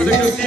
Krishna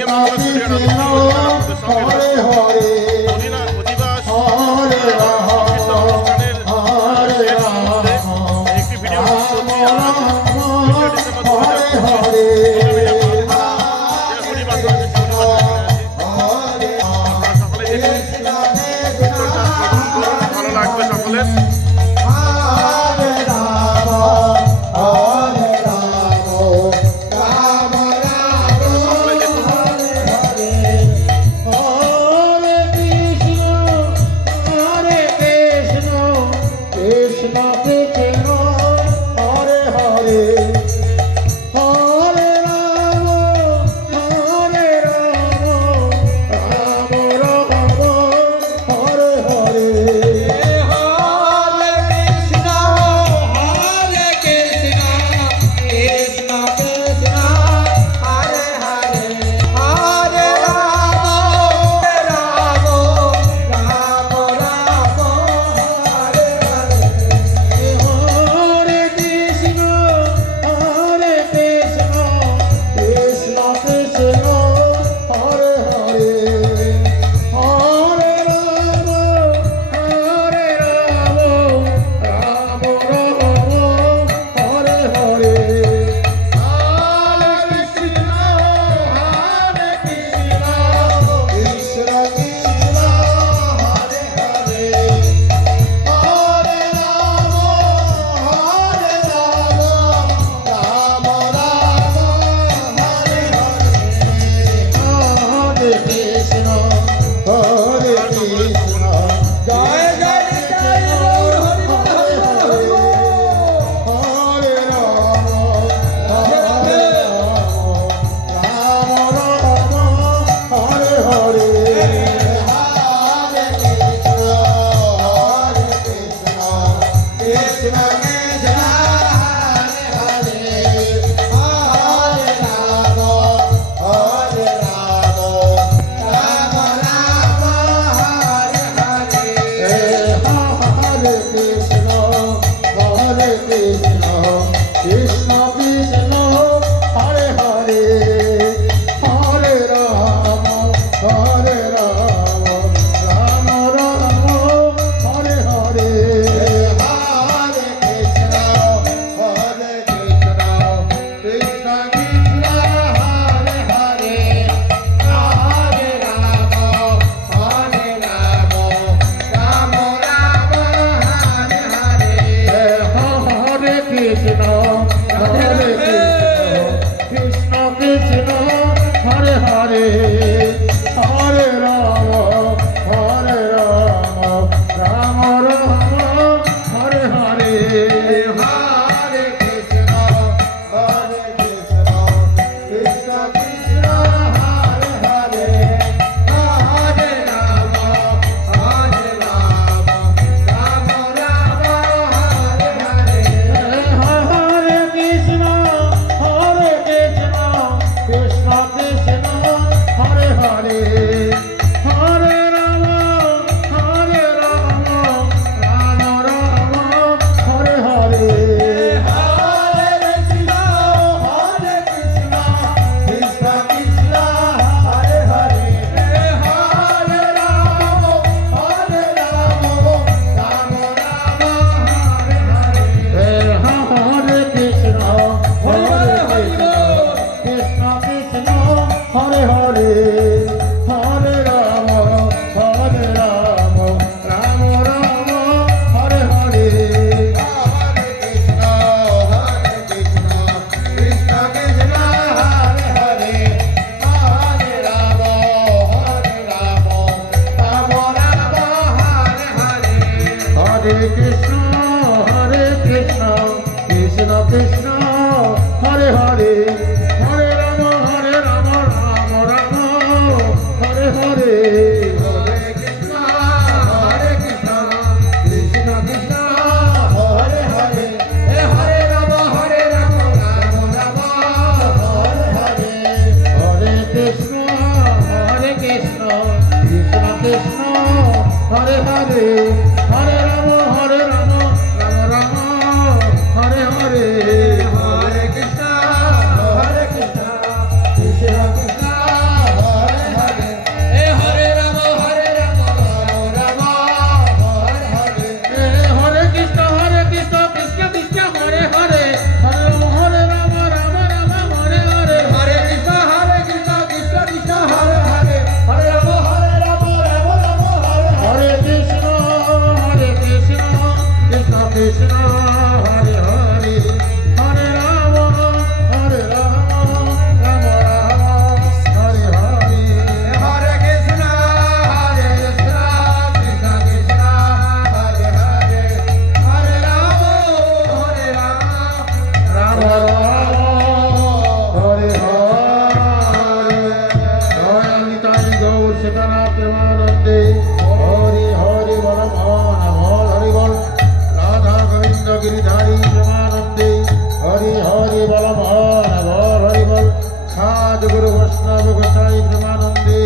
সদ্গুরু বৈষ্ণব গোসাই প্রেমানন্দে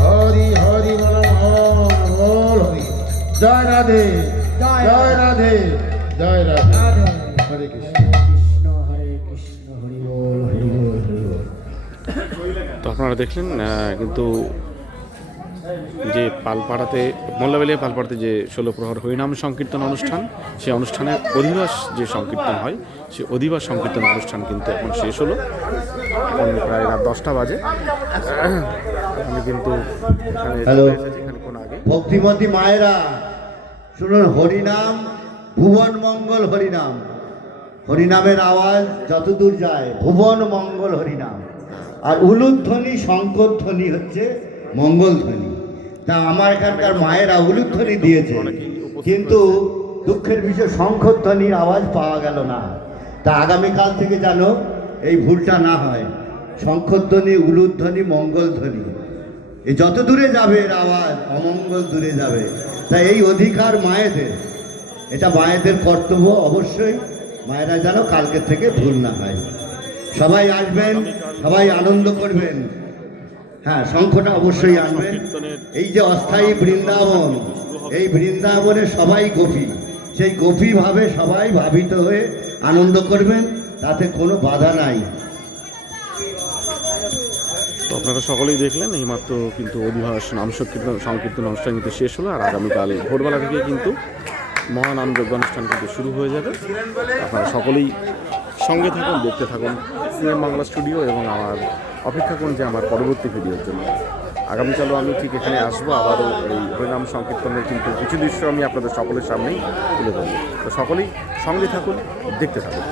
হরি হরি বল বল হরি। জয় রাধে জয় রাধে জয় রাধে। হরে কৃষ্ণ হরে কৃষ্ণ হরি বল হরি বল হরি বল। তো আপনারা দেখলেন কিন্তু যে পালপাড়াতে মোল্লাবেলিয়া পালপাড়াতে যে 16 প্রহর হরিনাম সংকীর্তন অনুষ্ঠান, সেই অনুষ্ঠানের অধিবাস যে সংকীর্তন হয়, সেই অধিবাস সংকীর্তন অনুষ্ঠান কিন্তু এখন শেষ হলো। এখন প্রায় রাত 10টা বাজে। আমি কিন্তু এখানে হ্যালো খানিকক্ষণ আগে ভক্তিমতী মায়েরা শুনুন, হরিনাম ভুবন মঙ্গল হরিনাম। হরিনামের আওয়াজ যতদূর যায় ভুবন মঙ্গল হরিনাম, আর উলুধ্বনি শঙ্করধ্বনি হচ্ছে মঙ্গল ধ্বনি। তা আমার এখানকার মায়েরা উলুধ্বনি দিয়েছে, কিন্তু দুঃখের বিষয় শঙ্করধ্বনির আওয়াজ পাওয়া গেল না। তা আগামীকাল থেকে যেন এই ভুলটা না হয়, শঙ্করধ্বনি উলুধ্বনি মঙ্গলধ্বনি এই যত দূরে যাবে এর আওয়াজ অমঙ্গল দূরে যাবে। তাই এই অধিকার মায়েদের, এটা মায়েদের কর্তব্য। অবশ্যই মায়েরা যেন কালকের থেকে ভুল না হয়। সবাই আসবেন, সবাই আনন্দ করবেন। হ্যাঁ, শঙ্খটা অবশ্যই আনবেন। এই যে অস্থায়ী বৃন্দাবন, এই বৃন্দাবনে সবাই গোপী, সেই গোপীভাবে সবাই ভাবিত হয়ে আনন্দ করবেন, তাতে কোনো বাধা নাই। তো আপনারা সকলেই দেখলেন এইমাত্র কিন্তু অধিবাস নাম সংকীর্তন অনুষ্ঠান কিন্তু শেষ হলো। আর আগামীকাল ভোরবেলা থেকে কিন্তু মহানাম যজ্ঞ অনুষ্ঠান কিন্তু শুরু হয়ে যাবে। আপনারা সকলেই সঙ্গে থাকুন, দেখতে থাকুন সিএম বাংলা স্টুডিও, এবং আমার অপেক্ষা করুন যে আমার পরবর্তী ভিডিওর জন্য। আগামীকালও আমি ঠিক এখানে আসবো, আবারও এই হরিনাম সংকীর্তনের কিন্তু কিছু দৃশ্য আমি আপনাদের সকলের সামনেই তুলে ধরবো। তো সকলেই সঙ্গে থাকুন, দেখতে থাকুন।